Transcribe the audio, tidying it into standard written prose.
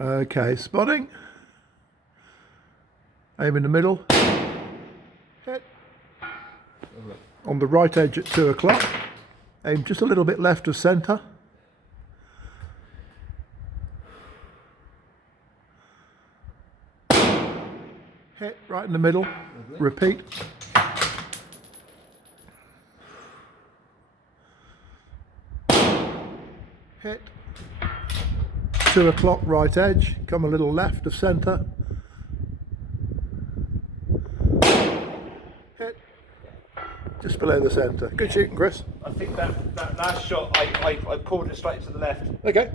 Okay, spotting. Aim in the middle. Hit. On the right edge at 2 o'clock. Aim just a little bit left of centre. Hit right in the middle. Repeat. Hit. 2 o'clock right edge. Come a little left of centre. Hit. Just below the centre. Good shooting, Chris. I think that last shot, I pulled it straight to the left. Okay.